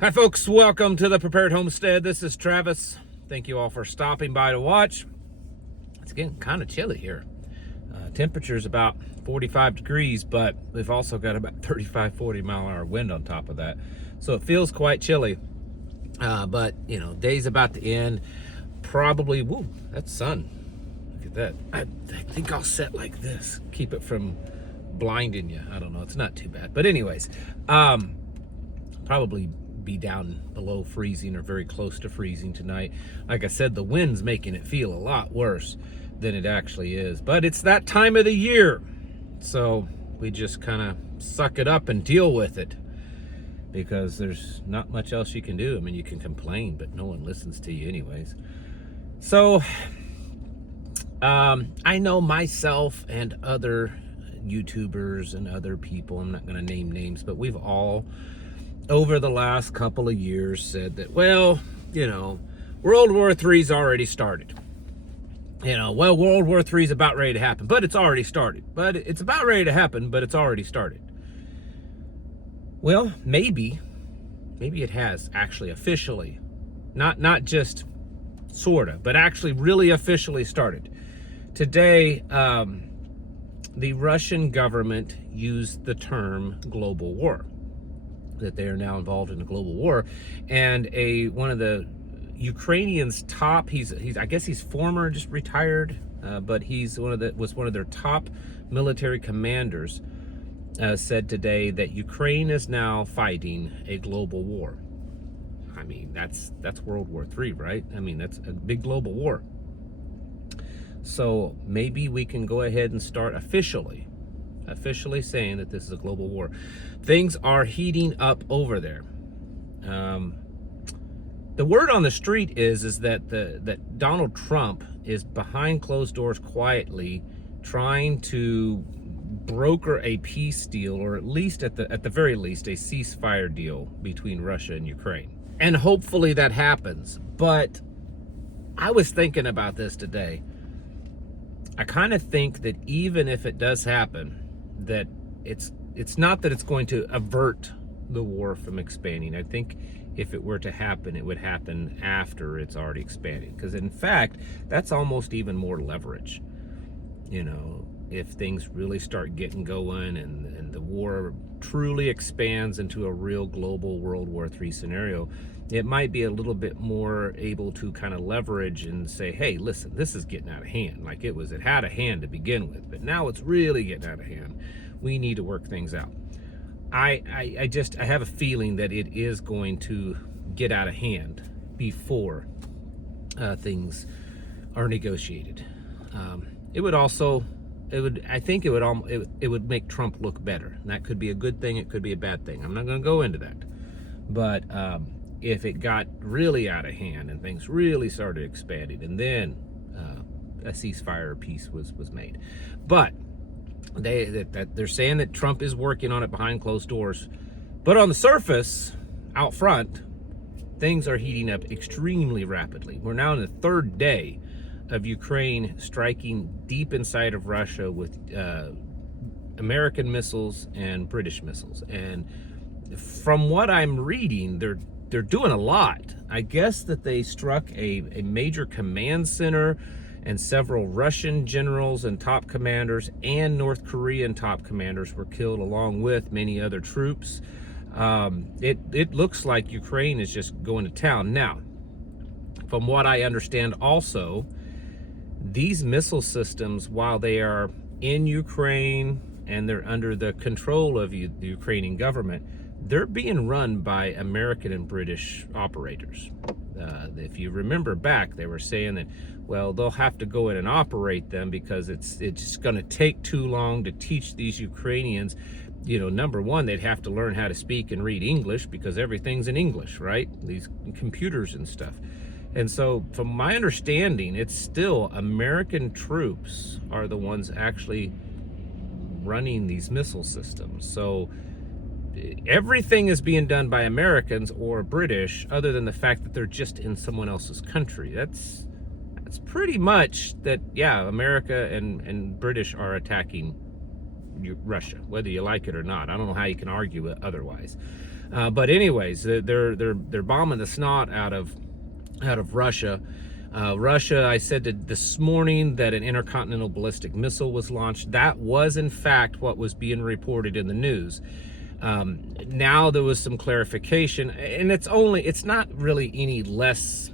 Hi folks, welcome to the Prepared Homestead. This is Travis. Thank you all for stopping by to watch. It's getting kind of chilly here. Temperature's about 45 degrees, but we've also got about 35, 40 mile an hour wind on top of that. So it feels quite chilly. But you know, day's about to end. Probably, woo, that's sun. Look at that. I think I'll set like this. Keep it from blinding you. I don't know, it's not too bad. But anyways, probably be down below freezing or very close to freezing tonight. Like I said, the wind's making it feel a lot worse than it actually is, but it's that time of the year, so we just kind of suck it up and deal with it, because there's not much else you can do. I mean, you can complain, but no one listens to you anyways. So I know myself and other YouTubers and other people, I'm not going to name names, but we've all over the last couple of years said that, well, you know, World War III's already started. You know, well, World War III's about ready to happen, but it's already started. But it's about ready to happen, but it's already started. Well, maybe it has actually officially, not just sorta, but actually really officially started. Today, the Russian government used the term global war, that they are now involved in a global war, and one of the Ukrainians' top, he's I guess he's former, just retired, but he's was one of their top military commanders, said today that Ukraine is now fighting a global war. I mean, that's World War III, right? I mean, that's a big global war. So maybe we can go ahead and start officially saying that this is a global war. Things are heating up over there. The word on the street is that Donald Trump is behind closed doors quietly trying to broker a peace deal, or at least at the very least a ceasefire deal between Russia and Ukraine. And hopefully that happens. But I was thinking about this today. I kind of think that even if it does happen, that it's not that it's going to avert the war from expanding. I think if it were to happen, it would happen after it's already expanded, because in fact that's almost even more leverage. You know, if things really start getting going and the war truly expands into a real global World War III scenario, it might be a little bit more able to kind of leverage and say, hey, listen, this is getting out of hand. Like it had a hand to begin with, but now it's really getting out of hand. We need to work things out. I have a feeling that it is going to get out of hand before things are negotiated. It would make Trump look better. And that could be a good thing, it could be a bad thing. I'm not going to go into that. But if it got really out of hand and things really started expanding, and then a ceasefire or peace was made. But they're saying that Trump is working on it behind closed doors. But on the surface, out front, things are heating up extremely rapidly. We're now in the third day of Ukraine striking deep inside of Russia with American missiles and British missiles. And from what I'm reading, they're doing a lot. I guess that they struck a major command center, and several Russian generals and top commanders and North Korean top commanders were killed, along with many other troops. It looks like Ukraine is just going to town. Now, from what I understand also, these missile systems, while they are in Ukraine and they're under the control of the Ukrainian government, they're being run by American and British operators. If you remember back, they were saying that, well, they'll have to go in and operate them because it's going to take too long to teach these Ukrainians. You know, number one, they'd have to learn how to speak and read English, because everything's in English, right? These computers and stuff. And so from my understanding, it's still American troops are the ones actually running these missile systems. So everything is being done by Americans or British, other than the fact that they're just in someone else's country. That's pretty much that, yeah, America and British are attacking Russia, whether you like it or not. I don't know how you can argue it otherwise. But anyways, they're bombing the snot out of Russia. Russia, I said this morning that an intercontinental ballistic missile was launched. That was in fact what was being reported in the news. Now there was some clarification, and it's not really any less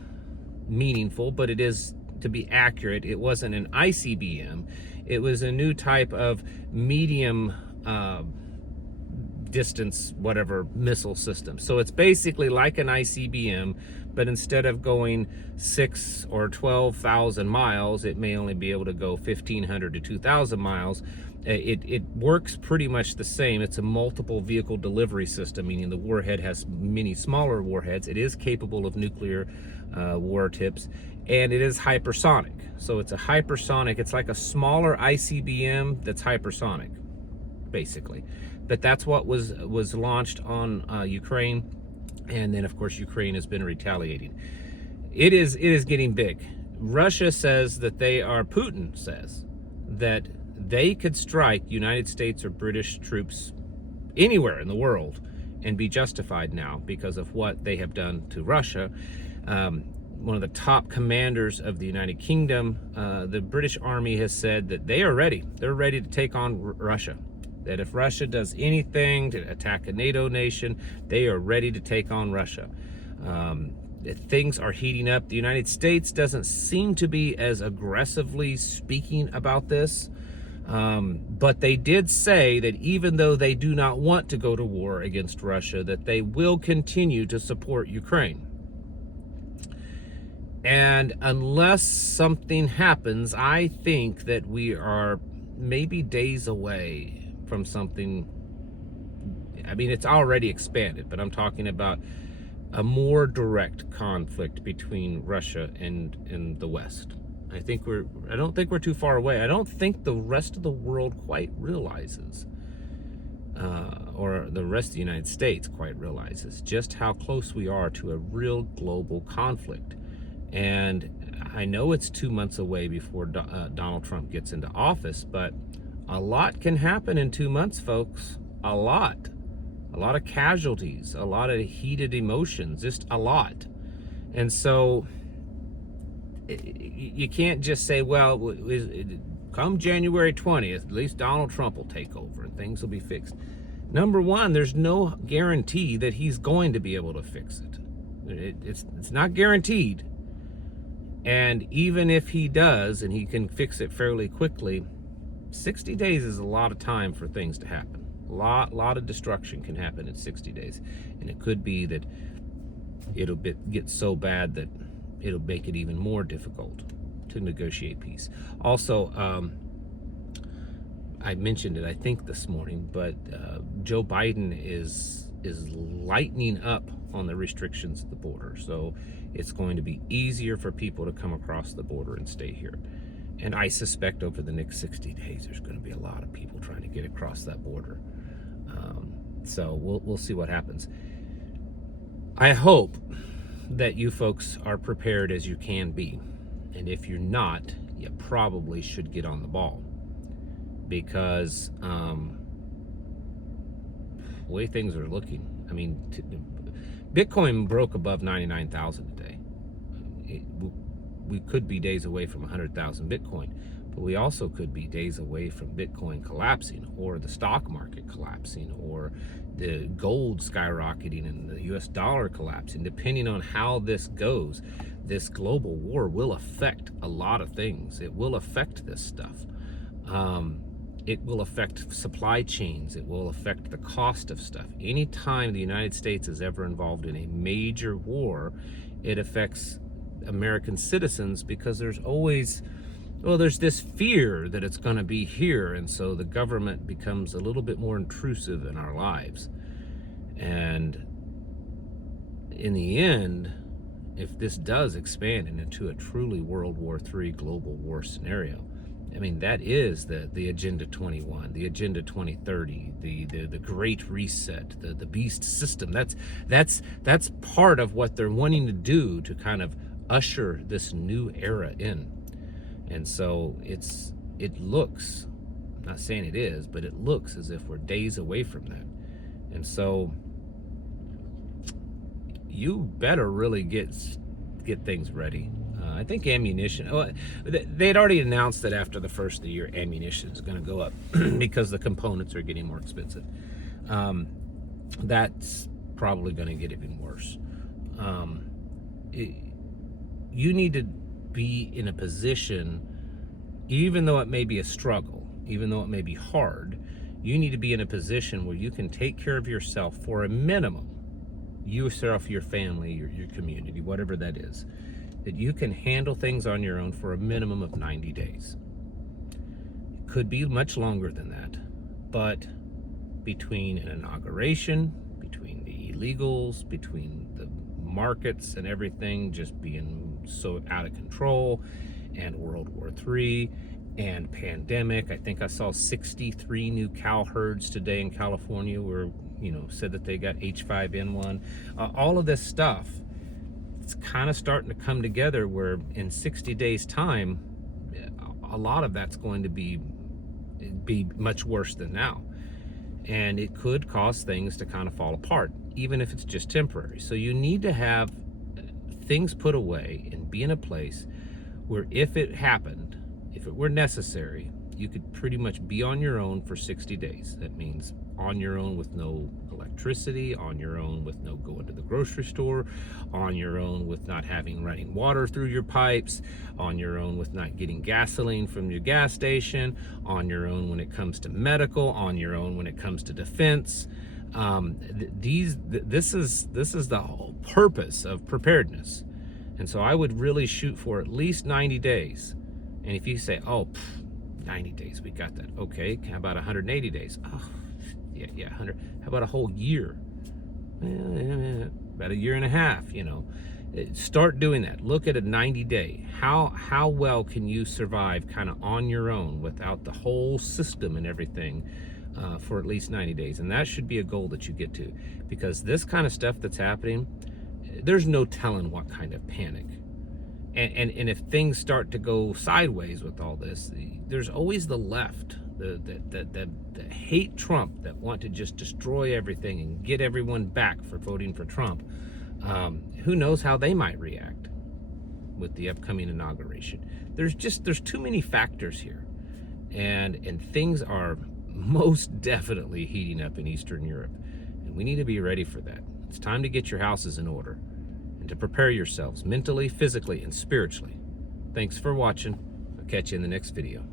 meaningful, but it is, to be accurate, it wasn't an ICBM. It was a new type of medium distance, whatever, missile system. So it's basically like an ICBM, but instead of going 6 or 12,000 miles, it may only be able to go 1,500 to 2,000 miles. It works pretty much the same. It's a multiple vehicle delivery system, meaning the warhead has many smaller warheads. It is capable of nuclear war tips, and it is hypersonic. So it's a hypersonic. It's like a smaller ICBM that's hypersonic, basically. But that's what was launched on Ukraine, and then of course Ukraine has been retaliating. It is getting big. Russia says that Putin says that they could strike United States or British troops anywhere in the world and be justified now because of what they have done to Russia. One of the top commanders of the United Kingdom, the British Army, has said that they are ready. They're ready to take on Russia. That if Russia does anything to attack a NATO nation, they are ready to take on Russia. Things are heating up. The United States doesn't seem to be as aggressively speaking about this, but they did say that even though they do not want to go to war against Russia, that they will continue to support Ukraine. And unless something happens, I think that we are maybe days away from something. I mean, it's already expanded, but I'm talking about a more direct conflict between Russia and the West. I don't think we're too far away. I don't think the rest of the world quite realizes, or the rest of the United States quite realizes, just how close we are to a real global conflict. And I know it's 2 months away before Donald Trump gets into office, but a lot can happen in 2 months, folks. A lot of casualties, a lot of heated emotions, just a lot. And so you can't just say, well, come January 20th, at least Donald Trump will take over and things will be fixed. Number one, there's no guarantee that he's going to be able to fix it. It's not guaranteed. And even if he does, and he can fix it fairly quickly, 60 days is a lot of time for things to happen. A lot of destruction can happen in 60 days. And it could be that it'll get so bad that it'll make it even more difficult to negotiate peace. Also, I mentioned it, I think, this morning, but Joe Biden is lightening up on the restrictions at the border. So it's going to be easier for people to come across the border and stay here. And I suspect over the next 60 days, there's going to be a lot of people trying to get across that border. So we'll see what happens. I hope that you folks are prepared as you can be. And if you're not, you probably should get on the ball. Because the way things are looking, I mean, Bitcoin broke above 99,000 today. We could be days away from 100,000 Bitcoin, but we also could be days away from Bitcoin collapsing, or the stock market collapsing, or the gold skyrocketing and the US dollar collapsing. Depending on how this goes, this global war will affect a lot of things. It will affect this stuff. It will affect supply chains. It will affect the cost of stuff. Anytime the United States is ever involved in a major war, it affects American citizens, because there's always, well, there's this fear that it's going to be here, and so the government becomes a little bit more intrusive in our lives. And in the end, if this does expand into a truly World War III global war scenario, I mean, that is the Agenda 21, the Agenda 2030, the Great Reset, the Beast System. That's part of what they're wanting to do to kind of usher this new era in. And so it looks, I'm not saying it is, but it looks as if we're days away from that. And so you better really get things ready. I think ammunition, oh, they had already announced that after the first of the year, ammunition is going to go up because the components are getting more expensive. That's probably going to get even worse. You need to be in a position, even though it may be a struggle, even though it may be hard, you need to be in a position where you can take care of yourself for a minimum. Yourself, your family, your community, whatever that is, that you can handle things on your own for a minimum of 90 days. It could be much longer than that, but between an inauguration, between the illegals, between the markets and everything just being so out of control, and World War III, and pandemic. I think I saw 63 new cow herds today in California where, said that they got H5N1. All of this stuff, it's kind of starting to come together where in 60 days time, a lot of that's going to be much worse than now. And it could cause things to kind of fall apart, even if it's just temporary. So you need to have things put away and be in a place where if it happened, if it were necessary, you could pretty much be on your own for 60 days. That means on your own with no electricity, on your own with no going to the grocery store, on your own with not having running water through your pipes, on your own with not getting gasoline from your gas station, on your own when it comes to medical, on your own when it comes to defense. This is the whole purpose of preparedness. And so I would really shoot for at least 90 days. And if you say, 90 days, we got that. Okay, how about 180 days? Oh, yeah, 100. How about a whole year? About a year and a half, Start doing that. Look at a 90-day. How well can you survive kind of on your own without the whole system and everything for at least 90 days? And that should be a goal that you get to. Because this kind of stuff that's happening, there's no telling what kind of panic. And if things start to go sideways with all this, there's always the left that hate Trump, that want to just destroy everything and get everyone back for voting for Trump. Who knows how they might react with the upcoming inauguration? There's too many factors here, and things are most definitely heating up in Eastern Europe, and we need to be ready for that. It's time to get your houses in order and to prepare yourselves mentally, physically, and spiritually. Thanks for watching. I'll catch you in the next video.